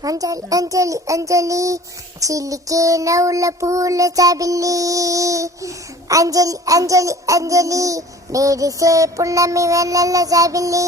అంజలి అంజలి అంజలి చిల్లికే నవ్వుల పూల చాబిల్లి అంజలి అంజలి అంజలి మెరిసే పున్నమి వెన్నెల చాబిల్లి